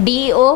DEO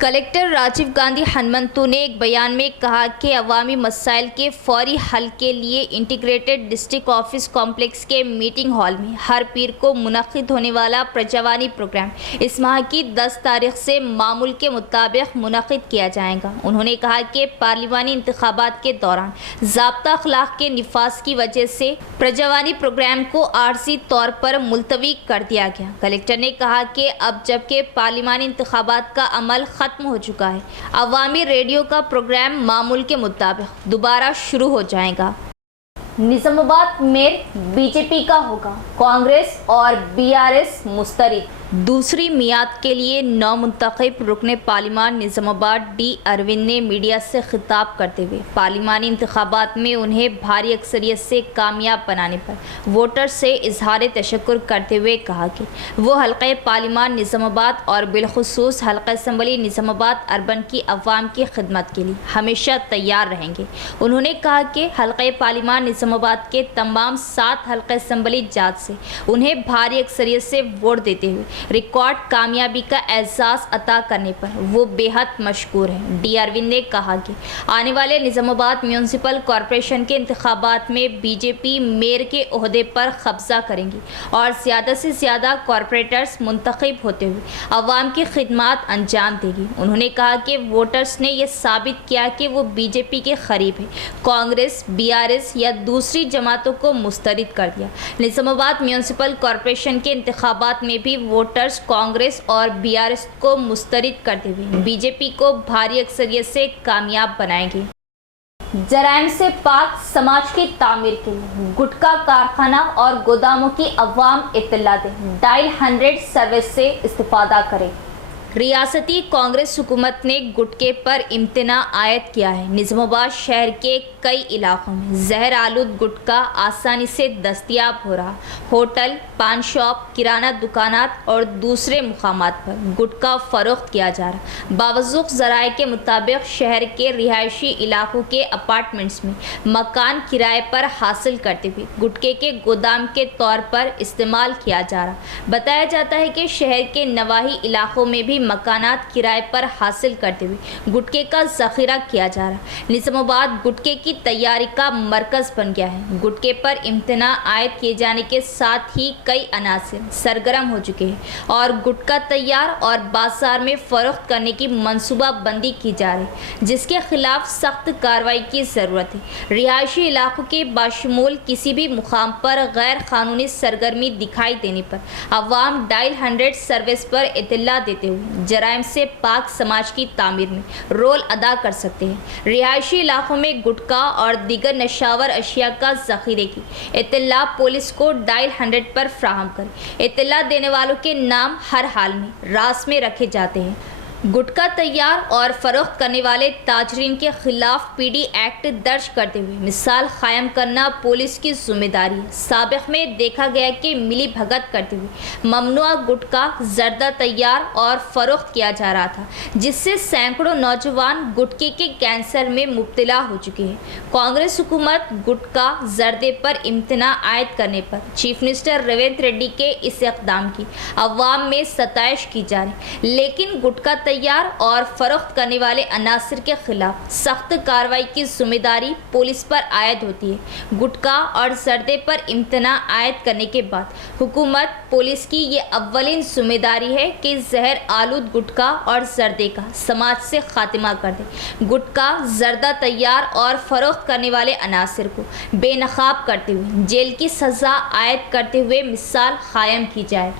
collector Rajiv Gandhi ہنمنتو نے ایک بیان میں کہا کہ عوامی مسائل کے فوری حل کے لیے انٹیگریٹڈ ڈسٹرکٹ آفس کمپلیکس کے میٹنگ ہال میں ہر پیر کو منعقد ہونے والا پرجوانی پروگرام اس ماہ کی 10 تاریخ سے معمول کے مطابق منعقد کیا جائے گا۔ انہوں نے کہا کہ پارلیمانی انتخابات کے دوران ضابطہ اخلاق کے نفاذ کی وجہ سے پرجوانی پروگرام کو عارضی طور پر ملتوی کر دیا گیا۔ کلکٹر نے کہا کہ اب جبکہ پارلیمانی انتخابات کا عمل ختم ہو چکا ہے، عوامی ریڈیو کا پروگرام معمول کے مطابق دوبارہ شروع ہو جائے گا۔ نظام آباد میئر بی جے پی کا ہوگا، کانگریس اور BRS مسترد۔ دوسری میعاد کے لیے نو منتخب رکن پارلیمان نظام آباد ڈی اروند نے میڈیا سے خطاب کرتے ہوئے پارلیمانی انتخابات میں انہیں بھاری اکثریت سے کامیاب بنانے پر ووٹر سے اظہار تشکر کرتے ہوئے کہا کہ وہ حلقہ پارلیمان نظام آباد اور بالخصوص حلقہ اسمبلی نظام آباد اربن کی عوام کی خدمت کے لیے ہمیشہ تیار رہیں گے۔ انہوں نے کہا کہ حلقہ پارلیمان نظام آباد کے تمام 7 حلقہ اسمبلی جات سے انہیں بھاری اکثریت سے ووٹ دیتے ہوئے ریکارڈ کامیابی کا اعزاز عطا کرنے پر وہ بے حد مشکور ہیں۔ ڈی اروند نے کہا کہ آنے والے نظام آباد میونسپل کارپوریشن کے انتخابات میں بی جے پی میئر کے عہدے پر قبضہ کریں گی اور زیادہ سے زیادہ کارپوریٹرز منتخب ہوتے ہوئے عوام کی خدمات انجام دے گی۔ انہوں نے کہا کہ ووٹرز نے یہ ثابت کیا کہ وہ بی جے پی کے قریب ہے، کانگریس، BRS یا دوسری جماعتوں کو مسترد کر دیا۔ نظام آباد میونسپل کارپوریشن کے انتخابات میں بھی ووٹرز کانگریس اور BRS کو مسترد کرتے ہوئے بی جے پی کو بھاری اکثریت سے کامیاب بنائیں گے۔ جرائم سے پاک سماج کی تعمیر کے لیے گٹکا کارخانہ اور گوداموں کی عوام اطلاع دیں، ڈائل 100 سروس سے استفادہ کریں۔ ریاستی کانگریس حکومت نے گٹکے پر امتناع عائد کیا ہے۔ نظام آباد شہر کے کئی علاقوں میں زہر آلود گٹکا آسانی سے دستیاب ہو رہا۔ ہوٹل، پان شاپ، کرانہ دکانات اور دوسرے مقامات پر گٹکا فروخت کیا جا رہا۔ باوثوق ذرائع کے مطابق شہر کے رہائشی علاقوں کے اپارٹمنٹس میں مکان کرائے پر حاصل کرتے ہوئے گٹکے کے گودام کے طور پر استعمال کیا جا رہا۔ بتایا جاتا ہے کہ شہر کے نواحی علاقوں میں بھی مکانات کرائے پر حاصل کرتے ہوئے گٹکے کا ذخیرہ کیا جا رہا۔ نظام آباد گٹکے کی تیاری کا مرکز بن گیا ہے۔ گٹکے پر امتناع عائد کیے جانے کے ساتھ ہی کئی عناصر سرگرم ہو چکے ہیں اور گٹکا تیار اور بازار میں فروخت کرنے کی منصوبہ بندی کی جا رہی ہے، جس کے خلاف سخت کارروائی کی ضرورت ہے۔ رہائشی علاقوں کے بشمول کسی بھی مقام پر غیر قانونی سرگرمی دکھائی دینے پر عوام ڈائل 100 سروس پر اطلاع دیتے ہوئے جرائم سے پاک سماج کی تعمیر میں رول ادا کر سکتے ہیں۔ رہائشی علاقوں میں گٹکا اور دیگر نشاور اشیاء کا ذخیرے کی اطلاع پولیس کو ڈائل 100 پر فراہم کریں۔ اطلاع دینے والوں کے نام ہر حال میں راز میں رکھے جاتے ہیں۔ گٹکا تیار اور فروخت کرنے والے تاجرین کے خلاف PD ایکٹ درج کرتے ہوئے مثال قائم کرنا پولیس کی ذمہ داری ہے۔ سابق میں دیکھا گیا کہ ملی بھگت کرتے ہوئے ممنوعہ گٹکا زردہ تیار اور فروخت کیا جا رہا تھا، جس سے سینکڑوں نوجوان گٹکے کے کینسر میں مبتلا ہو چکے ہیں۔ کانگریس حکومت گٹکا زردے پر امتناع عائد کرنے پر چیف منسٹر ریونت ریڈی کے اس اقدام کی عوام میں ستائش کی جا رہی، لیکن گٹکا تیار اور فروخت کرنے والے عناصر کے خلاف سخت کارروائی کی ذمہ داری پولیس پر عائد ہوتی ہے۔ گٹکا اور زردے پر امتناع عائد کرنے کے بعد حکومت پولیس کی یہ اولین ذمہ داری ہے کہ زہر آلود گٹکا اور زردے کا سماج سے خاتمہ کر دے۔ گٹکا زردہ تیار اور فروخت کرنے والے عناصر کو بے نقاب کرتے ہوئے جیل کی سزا عائد کرتے ہوئے مثال قائم کی جائے۔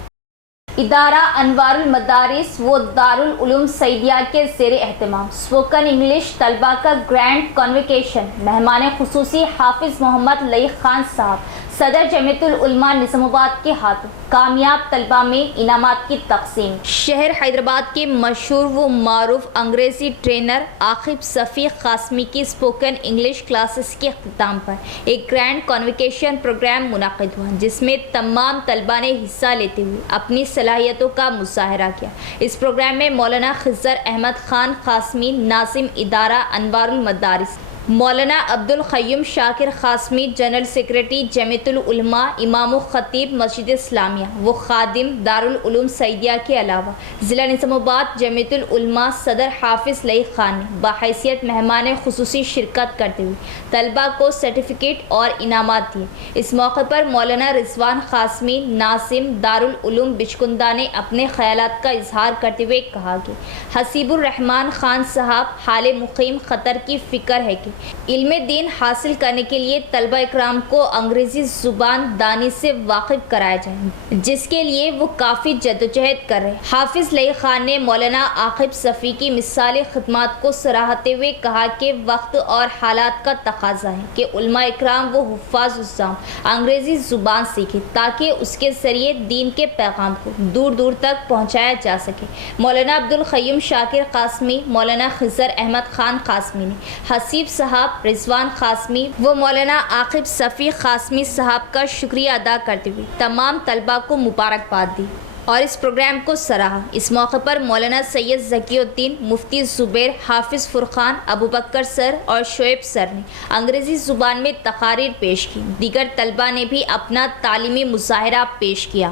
ادارہ انوار المدارس و دارالعلوم سعیدیہ کے زیر اہتمام اسپوکن انگلش طلبہ کا گرینڈ کنوکیشن، مہمان خصوصی حافظ محمد لئی خان صاحب صدر جمعیت العلماء نظام آباد کے ہاتھوں کامیاب طلبہ میں انعامات کی تقسیم۔ شہر حیدرآباد کے مشہور و معروف انگریزی ٹرینر عاقب صفی قاسمی کی اسپوکن انگلش کلاسز کے اختتام پر ایک گرینڈ کنوکیشن پروگرام منعقد ہوا، جس میں تمام طلبہ نے حصہ لیتے ہوئے اپنی صلاحیتوں کا مظاہرہ کیا۔ اس پروگرام میں مولانا خضر احمد خان قاسمی، ناظم ادارہ انوار المدارس، مولانا عبدالقیوم شاکر قاسمی جنرل سیکرٹری جمیعت العلماء امام و خطیب مسجد اسلامیہ و خادم دارالعلوم سعیدیہ کے علاوہ ضلع نظام آباد جمیعت العلماء صدر حافظ لئی خان نے بحیثیت مہمان خصوصی شرکت کرتے ہوئے طلبہ کو سرٹیفکیٹ اور انعامات دیے۔ اس موقع پر مولانا رضوان قاسمی ناظم دارالعلوم بچکندہ نے اپنے خیالات کا اظہار کرتے ہوئے کہا کہ حسیب الرحمان خان صاحب حال مقیم خطر کی فکر ہے کہ علم دین حاصل کرنے کے لیے طلبہ اکرام کو انگریزی زبان دانی سے واقف کرایا جائے، جس کے لیے وہ کافی جدوجہد کر رہے ہیں۔ حافظ لئی خان نے مولانا عاقب صفی کی مثالی خدمات کو سراہتے ہوئے کہا کہ وقت اور حالات کا تقاضا ہے کہ علماء اکرام و حفاظ الزام انگریزی زبان سیکھیں تاکہ اس کے ذریعے دین کے پیغام کو دور دور تک پہنچایا جا سکے۔ مولانا عبدالقیوم شاکر قاسمی، مولانا خضر احمد خان قاسمی نے حسیب صاحب، رضوان قاسمی و مولانا عاقب صفی قاسمی صاحب کا شکریہ ادا کرتے ہوئے تمام طلبہ کو مبارکباد دی اور اس پروگرام کو سراہا۔ اس موقع پر مولانا سید ذکی الدین، مفتی زبیر، حافظ فرقان، ابوبکر سر اور شعیب سر نے انگریزی زبان میں تقاریر پیش کی۔ دیگر طلبہ نے بھی اپنا تعلیمی مظاہرہ پیش کیا۔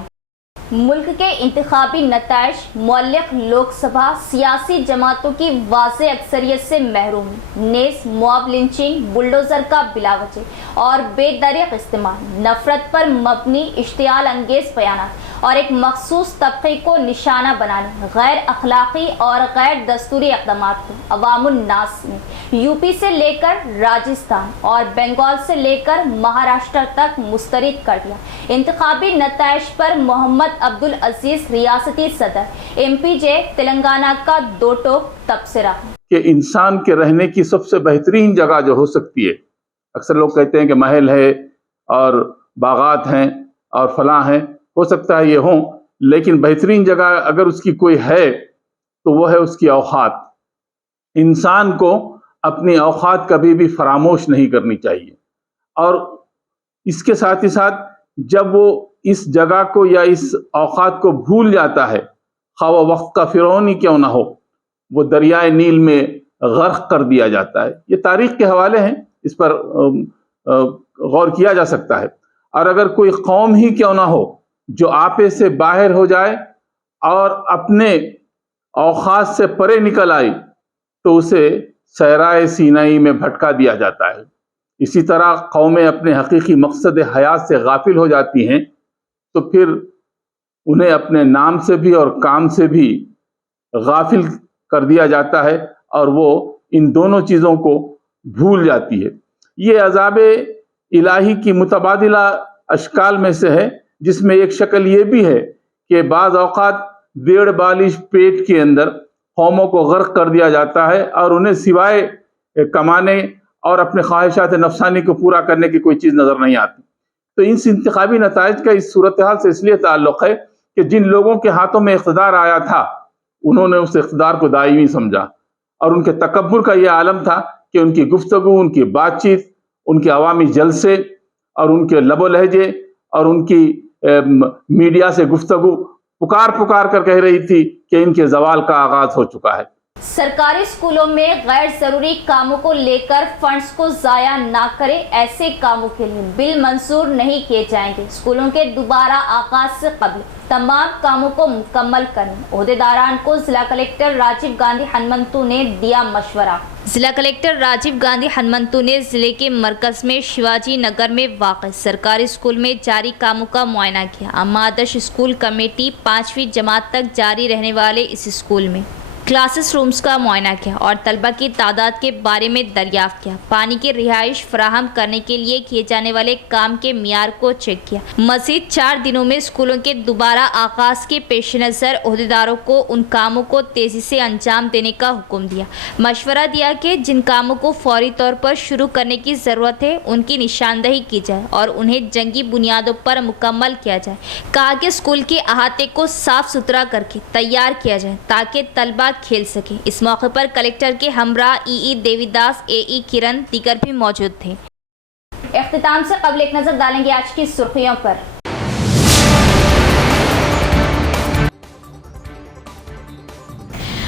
ملک کے انتخابی نتائج معلق لوک سبھا سیاسی جماعتوں کی واضح اکثریت سے محروم، نیز موب لنچنگ، بلڈوزر کا بلا وجہ اور بے دریغ استعمال، نفرت پر مبنی اشتعال انگیز بیانات اور ایک مخصوص طبقے کو نشانہ بنانے غیر اخلاقی اور غیر دستوری اقدامات کو عوام الناس نے یو پی سے لے کر راجستھان اور بنگال سے لے کر مہاراشٹر تک مسترد کر دیا۔ انتخابی نتائج پر محمد عبدالعزیز ریاستی صدر MPJ تلنگانہ کا دو ٹوک تبصرہ کہ انسان کے رہنے کی سب سے بہترین جگہ جو ہو سکتی ہے، اکثر لوگ کہتے ہیں کہ محل ہے اور باغات ہیں اور فلاں ہیں، ہو سکتا ہے یہ ہوں، لیکن بہترین جگہ اگر اس کی کوئی ہے تو وہ ہے اس کی اوقات۔ انسان کو اپنی اوقات کبھی بھی فراموش نہیں کرنی چاہیے، اور اس کے ساتھ ہی ساتھ جب وہ اس جگہ کو یا اس اوقات کو بھول جاتا ہے، خواہ وہ وقت کا فرعون ہی کیوں نہ ہو، وہ دریائے نیل میں غرق کر دیا جاتا ہے۔ یہ تاریخ کے حوالے ہیں، اس پر غور کیا جا سکتا ہے۔ اور اگر کوئی قوم ہی کیوں نہ ہو جو آپے سے باہر ہو جائے اور اپنے اوقات سے پرے نکل آئی تو اسے صحرائے سینائی میں بھٹکا دیا جاتا ہے۔ اسی طرح قومیں اپنے حقیقی مقصد حیات سے غافل ہو جاتی ہیں تو پھر انہیں اپنے نام سے بھی اور کام سے بھی غافل کر دیا جاتا ہے، اور وہ ان دونوں چیزوں کو بھول جاتی ہے۔ یہ عذاب الہی کی متبادلہ اشکال میں سے ہے، جس میں ایک شکل یہ بھی ہے کہ بعض اوقات ڈیڑھ بالش پیٹ کے اندر قوموں کو غرق کر دیا جاتا ہے اور انہیں سوائے کمانے اور اپنے خواہشات نفسانی کو پورا کرنے کی کوئی چیز نظر نہیں آتی۔ تو ان انتخابی نتائج کا اس صورتحال سے اس لیے تعلق ہے کہ جن لوگوں کے ہاتھوں میں اقتدار آیا تھا انہوں نے اس اقتدار کو دائمی سمجھا، اور ان کے تکبر کا یہ عالم تھا کہ ان کی گفتگو، ان کی بات چیت، ان کے عوامی جلسے اور ان کے لب و لہجے اور ان کی میڈیا سے گفتگو پکار کر کہہ رہی تھی کہ ان کے زوال کا آغاز ہو چکا ہے۔ سرکاری اسکولوں میں غیر ضروری کاموں کو لے کر فنڈز کو ضائع نہ کریں، ایسے کاموں کے لیے بل منظور نہیں کیے جائیں گے۔ اسکولوں کے دوبارہ آغاز سے قبل تمام کاموں کو مکمل کریں، عہدیداران کو ضلع کلکٹر راجیو گاندھی ہنمنتو نے دیا مشورہ۔ ضلع کلکٹر راجیو گاندھی ہنمنتو نے ضلع کے مرکز میں شیواجی نگر میں واقع سرکاری اسکول میں جاری کاموں کا معائنہ کیا۔ اما آدرش اسکول کمیٹی 5ویں جماعت تک جاری رہنے والے اس اسکول میں کلاسز رومز کا معائنہ کیا اور طلبہ کی تعداد کے بارے میں دریافت کیا۔ پانی کی رہائش فراہم کرنے کے لیے کیے جانے والے کام کے معیار کو چیک کیا۔ مزید 4 دنوں میں اسکولوں کے دوبارہ آغاز کے پیش نظر عہدیداروں کو ان کاموں کو تیزی سے انجام دینے کا حکم دیا۔ مشورہ دیا کہ جن کاموں کو فوری طور پر شروع کرنے کی ضرورت ہے ان کی نشاندہی کی جائے اور انہیں جنگی بنیادوں پر مکمل کیا جائے۔ کہا کہ اسکول کے احاطے کو صاف ستھرا کر کے تیار کیا جائے تاکہ طلبہ کھیل سکیں۔ اس موقع پر کلکٹر کے ہمراہ ای دیوی داس، ای کرن، دیگر بھی موجود تھے۔ اختتام سے قبل ایک نظر ڈالیں گے آج کی سرخیوں پر۔